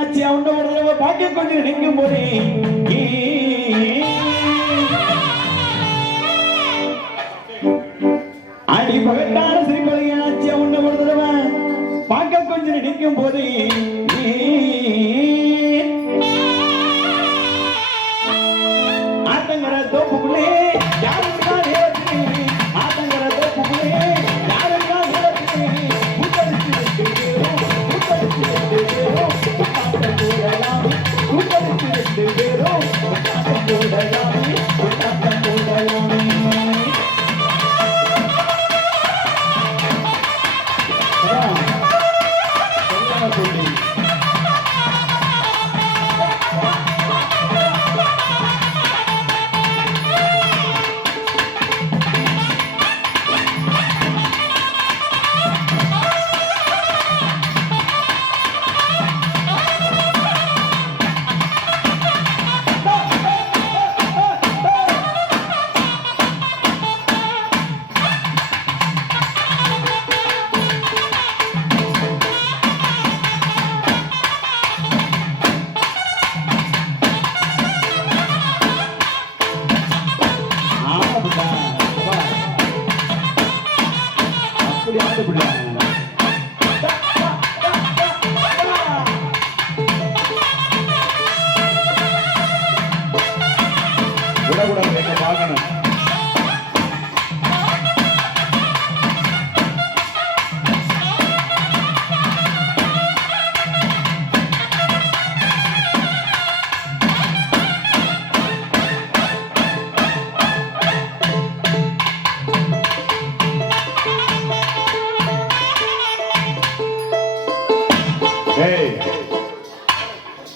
ஆச்சு அவனோட ஒரு தடவை பார்க்க கொஞ்சம் நிற்கும் போது அடி பகட்டான சிறுபலகை ஆச்சு அவனோட ஒரு தடவை பார்க்க கொஞ்சம் நிற்கும் போது ஆத்தங்கர தோப்புக்குள்ளே யாருக்கா நேரத்தில் ஆத்தங்கர தோப்புக்குள்ளே யாருக்கா நேரத்தில் கூட்டடிச்சு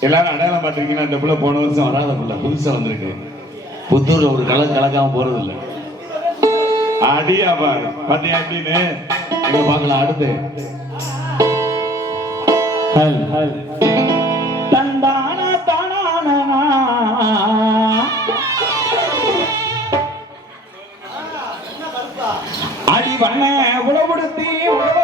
எல்லாரும் அடையாளம் பாத்திருக்கீங்கன்னா இந்த புள்ள போன வருஷம் வராத புள்ள புதுசா வந்திருக்கு. புத்தூர்ல ஒரு கலக்காம போறது இல்ல. அடியா பாரு பாத்தியா அப்படின்னு இங்க பாக்கலாம். அடுத்து தந்தான தானா அடி பண்ண உழவுடுத்தி உழவ